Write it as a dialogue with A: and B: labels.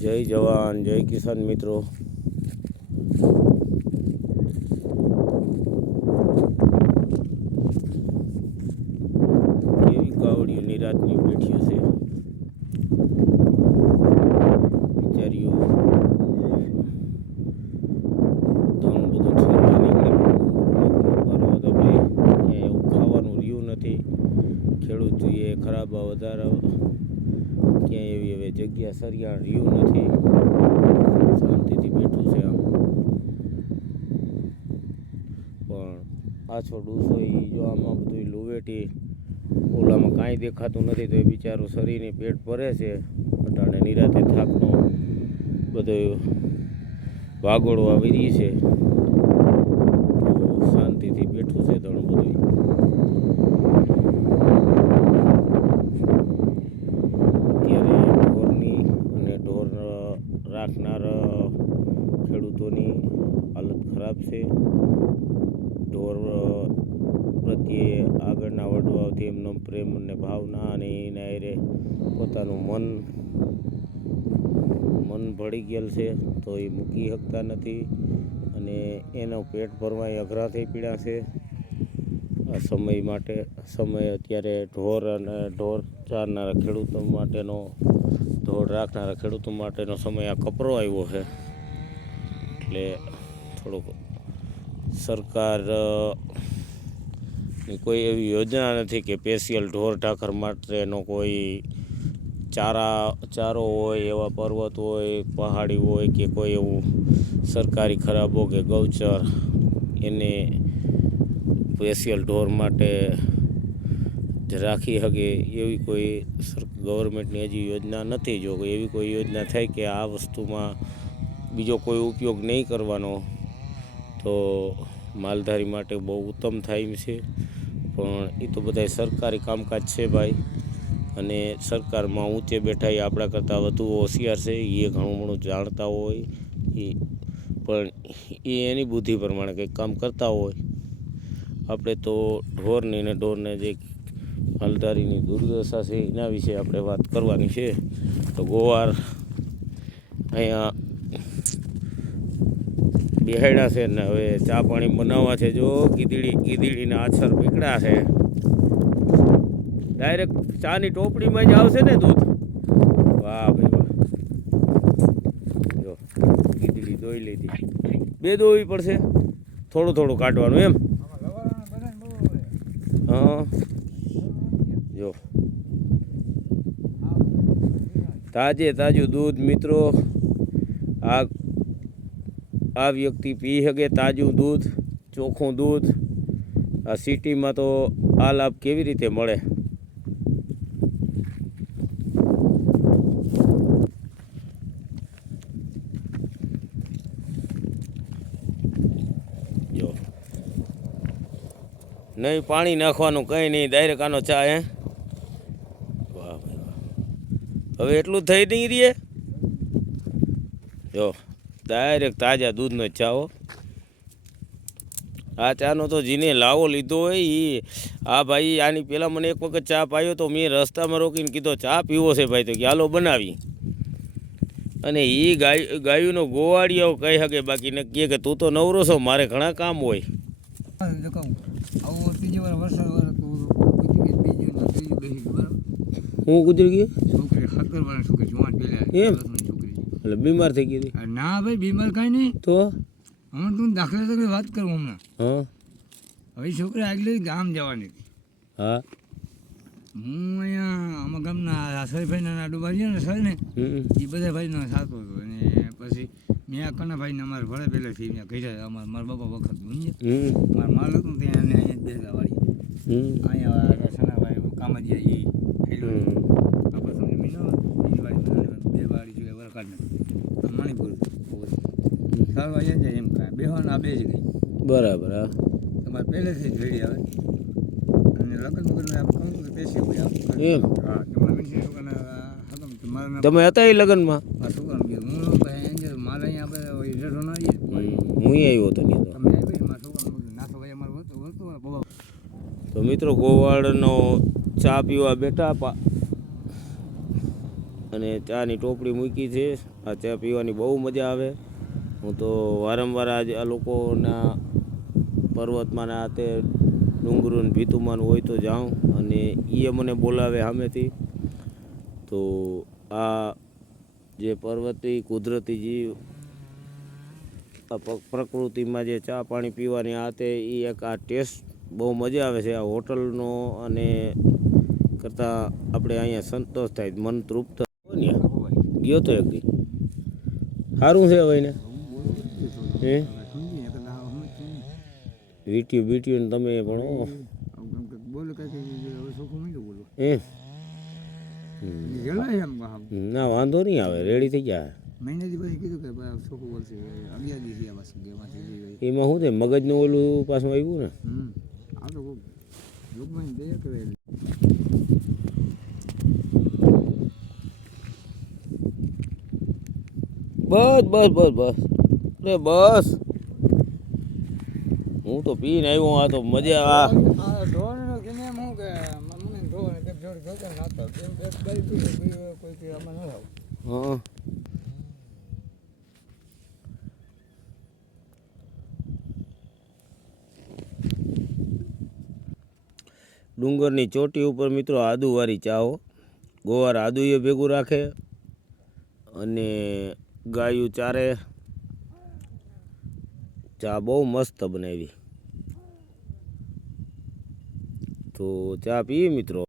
A: જય જવાન જય કિસાન મિત્રો. કેવી કાવડીઓ નિરાતની બેઠ્યું છે નથી. ખેડૂતોએ ખરાબ વધારે ક્યાંય એવી હવે જગ્યા સરિયાણ રહ્યું નથી. શાંતિથી બેઠું છે આમ. પણ પાછો ડૂસો એ જો આમાં બધું લુવેટી, ઓલામાં કાંઈ દેખાતું નથી તો એ બિચારું શરીરની પેટ ભરે છે. અટાણે નિરાતે થાકનો બધો વાગોળો આવી રહી છે શાંતિથી બેઠું છે ઘણું બધું અત્યારે ઢોરની અને ઢોર રાખનાર ખેડૂતોની છે ઢોર પ્રત્યે આગળના વડવાઓથી એમનો પ્રેમ અને ભાવના અને એના હારે પોતાનું મન મન ભળી ગયેલ છે, તો એ મૂકી શકતા નથી અને એનો પેટ ભરવા એ અઘરા થઈ છે. આ સમય માટે, સમય અત્યારે ઢોર અને ઢોર ચારનારા ખેડૂતો માટેનો, ઢોર રાખનારા ખેડૂતો માટેનો સમય આ કપરો આવ્યો છે. એટલે થોડુંક સરકાર કોઈ એવી યોજના નથી કે સ્પેશિયલ ઢોર ઢાખર માટેનો કોઈ ચારા, ચારો હોય, એવા પર્વત હોય, પહાડી હોય કે કોઈ એવું સરકારી ખરાબો કે ગૌચર, એને સ્પેશિયલ ઢોર માટે રાખી શકે એવી કોઈ ગવર્મેન્ટની હજી યોજના નથી. જો એવી કોઈ યોજના થાય કે આ વસ્તુમાં બીજો કોઈ ઉપયોગ નહીં કરવાનો તો માલધારી માટે બહુ ઉત્તમ થાય છે. પણ એ તો બધા સરકારી કામકાજ છે ભાઈ. અને સરકારમાં ઊંચે બેઠા એ આપણા કરતાં વધુ હોશિયાર છે એ ઘણું ઘણું જાણતા હોય. એ પણ એ એની બુદ્ધિ પ્રમાણે કંઈક કામ કરતા હોય. આપણે તો ઢોરની ને ઢોરને જે માલધારીની દુર્દશા છે, એના વિશે આપણે વાત કરવાની છે. તો ગોવાર અહીંયા બિહાડ્યા છે ને હવે ચા પાણી બનાવવા છે. જો ગીદડી, ગીદડીના આછર પીકળ્યા છે. ડાયરેક્ટ ચાની ટોપડીમાં જ આવશે ને દૂધ? વાહ ભાઈ વાહ. જો, ગીદડી દોઈ લીધી. બે દોવી પડશે. થોડું થોડું કાઢવાનું એમ? હા. જો. તાજે તાજું દૂધ મિત્રો. આ આ વ્યક્તિ પી શકે તાજું દૂધ, ચોખ્ખું દૂધ. આ સિટીમાં તો આ લાભ કેવી રીતે મળે? જો. નહીં પાણી નાખવાનું કંઈ નહીં ડાયરેક્ટ આનો ચા હે. વાહ. હવે એટલું થઈ નહીં રહીએ? જો. ડાયરેક્ટ તાજા દૂધનો ચાવો ચા હો. આ ચાનો તો જીને લાવો લીધો હોય એ આ ભાઈ આની પહેલાં મને એક વખત ચા પાયો તો મેં રસ્તામાં રોકીને કીધો ચા પીવો છે ભાઈ. તો કે હાલો બનાવી. અને એ ગાય ગાયુંનો ગોવાળિયો કહી શકે બાકી નક્કી કે તું તો નવરો છો મારે ઘણા કામ હોય. હું ગુજરી ગયો
B: છોકરી છોકરી જુવાન પેલા
A: એમ? એટલે બીમાર થઈ ગઈ હતી.
B: ના ભાઈ બીમાર કાંઈ નહીં.
A: તો?
B: હમણાં તું દાખલા તરીકે વાત કરું હમણાં.
A: હા.
B: હવે છોકરી આગલી ગામ જવાની હતી.
A: હા.
B: હું અહીંયા અમારા ગામના સરીભાઈના ના ડુબા રહ્યા ને સર ને એ બધા ભાઈનો સાતો હતો. અને પછી મેં આ કના ભાઈને અમારે ભળે પહેલેથી મેં કહી અમારા મારા બાપા વખત. મારા માલ હતું ત્યાં અહીંયા બેસા વાળી અહીંયા સનાભાઈ કામજીયા એ હેલો
A: હમ.
B: આપણે તમને મીનો બીજી વાળી બનાવી બે વાળી જોઈએ વરકાડને મણિપુર સારું જાય એમ કાંઈ. બેહવાના બે જ નહીં
A: બરાબર હા.
B: તમારે પહેલેથી જ રેડી આવે. અને લગ્ન વગર આપણે કહું પેશી હોય
A: એમ?
B: હા તમારે છોકરાને હતો
A: તમે હતા એ લગ્નમાં?
B: આ છોકરાને કીધું? હું ભાઈ એન્જર મારે અહીંયા આપણે રેડો ના આવીએ.
A: હું આવ્યો હતો નહીં
B: તમે આવી મારા છોકરાને ભાઈ અમારે વળતો
A: તો મિત્રો ગોવાળનો ચા પીવા બેઠા પા અને ચાની ટોપડી મૂકી છે. આ ચા પીવાની બહુ મજા આવે. હું તો વારંવાર આજે આ લોકોના પર્વતમાં આ તે ડુંગરું ભીતુમાન હોય તો જાઉં અને એ મને બોલાવે સામેથી. તો આ જે પર્વતી કુદરતી જીવ પ્રકૃતિમાં જે ચા પાણી પીવાની આ તે એ એક આ ટેસ્ટ બહુ મજા આવે છે. આ હોટલનો અને કરતાં આપણે અહીંયા સંતોષ થાય, મન તૃપ્ત ગયો તો એક સારું છે હવે ને હે? વીટ્યું બીટ્યું ને તમે પણ
B: બોલો બોલો
A: હે ના વાંધો નહીં આવે રેડી થઈ ગયા. એમાં શું છે મગજનું ઓલું પાછું આવ્યું ને? બસ બસ બસ બસ. અરે બસ. હું તો પીને આવ્યો આ તો મજા આ. ડુંગરની ચોટી ઉપર મિત્રો આદુવાળી ચાહો ગોવાર આદુએ ભેગું રાખે અને ગાયું ચારે. ચા બહુ મસ્ત બનાવી. તો ચા પીએ મિત્રો?